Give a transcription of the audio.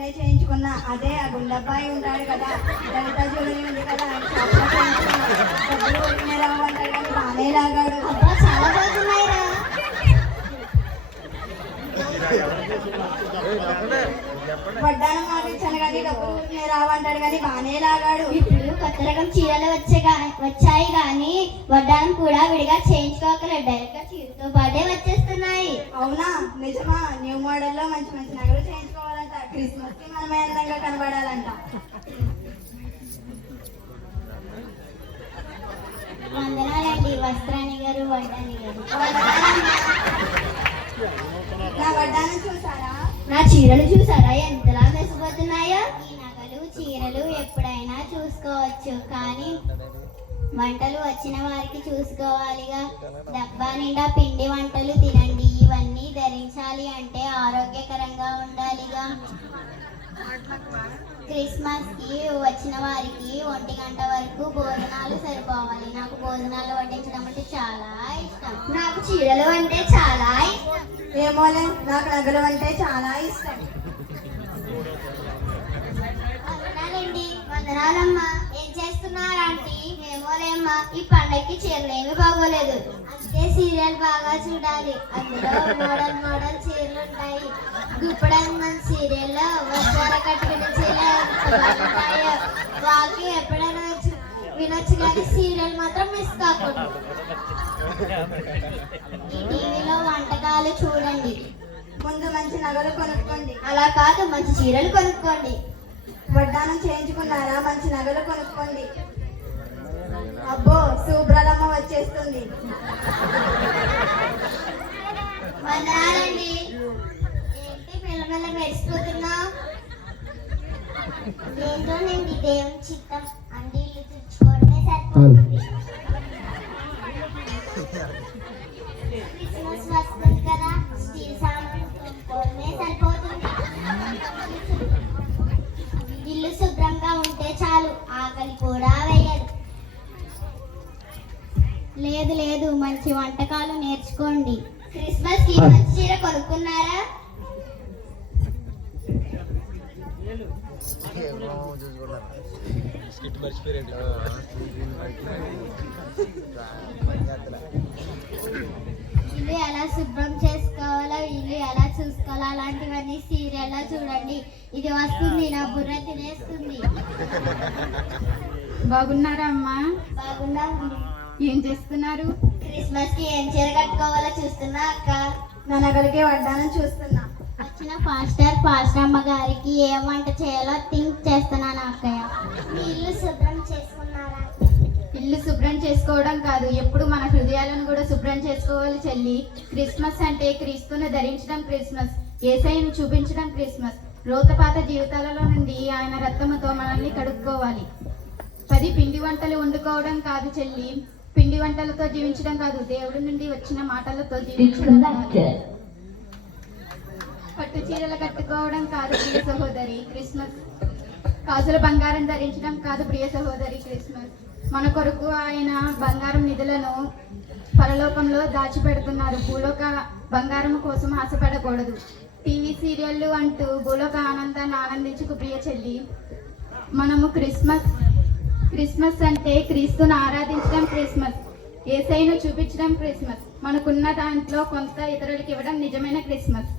మొన్నే చేయించుకున్నా. అదే ఆ గుండబ్బాయి ఉంటాడు కదా, లలిత జ్యువెలరీ ఉంది కదా, ఆయన షాప్లో చేయించుకున్నా. డబ్బులు ఊరికనే రావు అంటాడు కానీ బాగానే లాగాడు. అబ్బా చాలా బాగున్నాయిరా. వడ్డానం మాట ఇచ్చాను కానీ డబ్బులు ఊరికనే రావు అంటాడు కానీ బాగానే లాగాడు. ఇప్పుడు కొత్త రకం చీరలు వచ్చాయి కానీ వడ్డానం కూడా విడిగా చేయించుకోకలేదు, డైరెక్ట్ గా చీరతో పాటే వచ్చేస్తున్నాయి. అవునా, నిజమా? న్యూ మోడల్లో మంచి మంచి నగలు చేయించుకోవాలంట. క్రిస్మస్ కి మనమే అందంగా కనబడాలంట. వందనాలండి వస్త్రాణి గారు, వడ్డాని గారు. నా వడ్డానం చూసారా? నా చీరలు చూసారా ఎంతలా మెసిపోతున్నాయో? ఈ నగలు చీరలు ఎప్పుడైనా చూసుకోవచ్చు కానీ వంటలు వచ్చిన వారికి చూసుకోవాలిగా. డబ్బా నిండా పిండి వంటలు తినండి. ఇవన్నీ ధరించాలి అంటే ఆరోగ్యకరంగా ఉండాలిగా. క్రిస్మస్ కి వచ్చిన వారికి 1 గంట వరకు భోజనాలు సరిపోవాలి. నాకు భోజనాలు వడ్డించడం అంటే చాలా ఇష్టం. నాకు చీరలు అంటే చాలా ఇష్టం. ఏమోలే, నాకు నగలు అంటే చాలా ఇష్టం. వందనాలండి. వందనాలమ్మా. ఏం చేస్తున్నారు ఆంటీ? ఏమోలేమ్మా, ఈ పండక్కి చీరలు ఏమీ బాగోలేదు, అందుకే సీరియల్ బాగా చూడాలి. అందులో మోడల్ మోడల్ చీరలు ఉంటాయి. గుప్పడానికి మన సీరియల్లో వస్త్రాల కట్టుకునే చీరలు ఎంత బాగుంటాయో. వాళ్ళకి ఎప్పుడైనా వినొచ్చు కానీ సీరియల్ మాత్రం మిస్ కాకూడదు. ఈ టీవీలో వంటకాలు చూడండి. ముందు మంచి నగలు కొనుక్కోండి. అలా కాదు, మంచి చీరలు కొనుక్కోండి. వడ్డానం చేయించుకున్నారా? మంచి నగలు కొనుక్కోండి. అబ్బో, సూబ్రలమ్మ వచ్చేస్తుంది. వందనాలండి. ఏంటి పిల్లల మెరిసిపోతున్నావు? ఏంటోనండి, దేవుని చిత్తం. అండి ఇల్లు తెచ్చుకోవడమే సరిపోతుంది. క్రిస్మస్ వస్తుంది కదా, స్టీల్ సామాన్ కొనుక్కోవడమే సరిపోతుంది. ఇల్లు శుభ్రంగా ఉంటే చాలు, ఆకలి కూడా వేయదు. లేదు లేదు, మంచి వంటకాలు నేర్చుకోండి. క్రిస్మస్ కి మంచి చీర కొనుక్కున్నారా? ఇల్లు ఎలా శుభ్రం చేసుకోవాలో, ఇల్లు ఎలా చూసుకోవాలో అలాంటివన్నీ సీరియల్లో చూడండి. ఇది వస్తుంది, నా బుర్ర తినేస్తుంది. బాగున్నారా అమ్మా? బాగున్నా. ఏం చేస్తున్నారు? క్రిస్మస్ కి ఏం చీర కట్టుకోవాలో చూస్తున్నా అక్క. నా నగలకే వడ్డానం చూస్తున్నా. వచ్చిన పాస్టమ్మ గారికి ఏం వంట చేయాలో థింక్ చేస్తున్నాను అక్కయ్య. మీ ఇల్లు శుభ్రం చేసుకున్నారా? ఇల్లు శుభ్రం చేసుకోవడం కాదు, ఎప్పుడు మన హృదయాలను కూడా శుభ్రం చేసుకోవాలి చెల్లి. క్రిస్మస్ అంటే క్రీస్తును ధరించడం క్రిస్మస్, యేసయ్యను చూపించడం క్రిస్మస్. రోతపాత జీవితాలలో నుండి ఆయన రక్తముతో మనల్ని కడుక్కోవాలి. 10 పిండి వంటలు వండుకోవడం కాదు చెల్లి, పిండి వంటలతో జీవించడం కాదు, దేవుడి నుండి వచ్చిన మాటలతో జీవించడం. పట్టు చీరలు కట్టుకోవడం కాదు ప్రియ సహోదరి క్రిస్మస్. కాసుల బంగారం ధరించడం కాదు ప్రియ సహోదరి క్రిస్మస్. మన కొరకు ఆయన బంగారం నిధులను పరలోకంలో దాచిపెడుతున్నారు. భూలోక బంగారం కోసం ఆశపడకూడదు. టీవీ సీరియళ్ళు అంటూ భూలోక ఆనందాన్ని ఆనందించుకు ప్రియ చెల్లి. మనము క్రిస్మస్ అంటే క్రీస్తును ఆరాధించడం క్రిస్మస్, యేసయ్యను చూపించడం క్రిస్మస్. మనకున్న దాంట్లో కొంత ఇతరులకు ఇవ్వడం నిజమైన క్రిస్మస్.